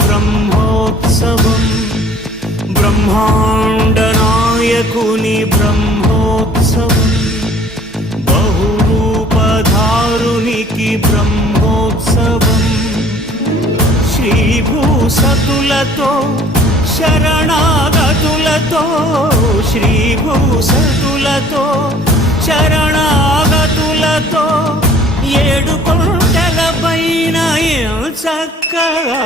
బ్రహ్మోత్సవం బ్రహ్మాండ నాయకుని బ్రహ్మోత్సవం బహురూపధారునికి బ్రహ్మోత్సవం శ్రీభూసతులతో శరణాగతులతో శ్రీభూసతులతో శరణాగతులతో 7 కొండల పైన చక్కగా